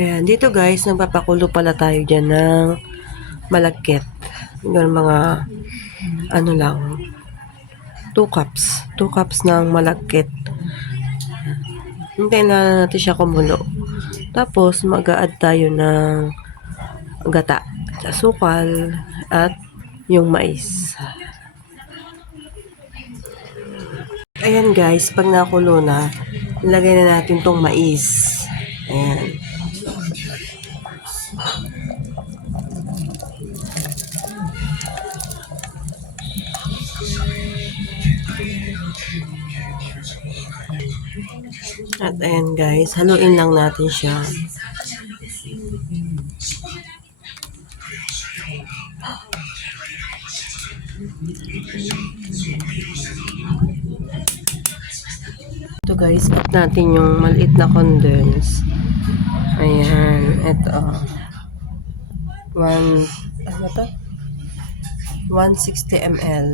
Ayan, dito guys, nagpapakulo pala tayo dyan ng malagkit. Yung mga, ano lang, 2 cups. 2 cups ng malagkit. Hintayin na natin siya kumulo. Tapos, mag-a-add tayo ng gata, asukal, at yung mais. Ayan guys, pag nakulo na, ilagay na natin tong mais. Ayan. At ayan guys, haluin lang natin siya. Ito guys, put natin yung maliit na condense. Ayan, ito. 160 ml.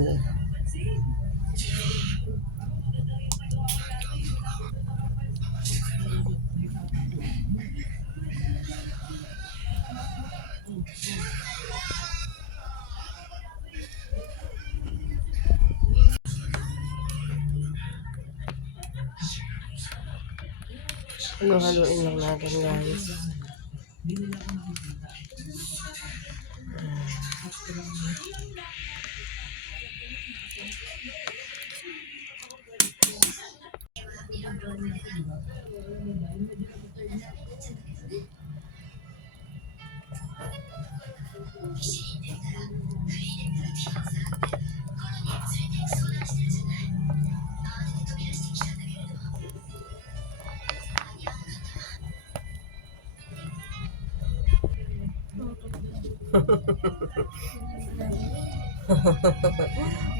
Haluin lang natin guys.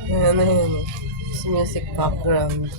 Ayan na yun. It's music background.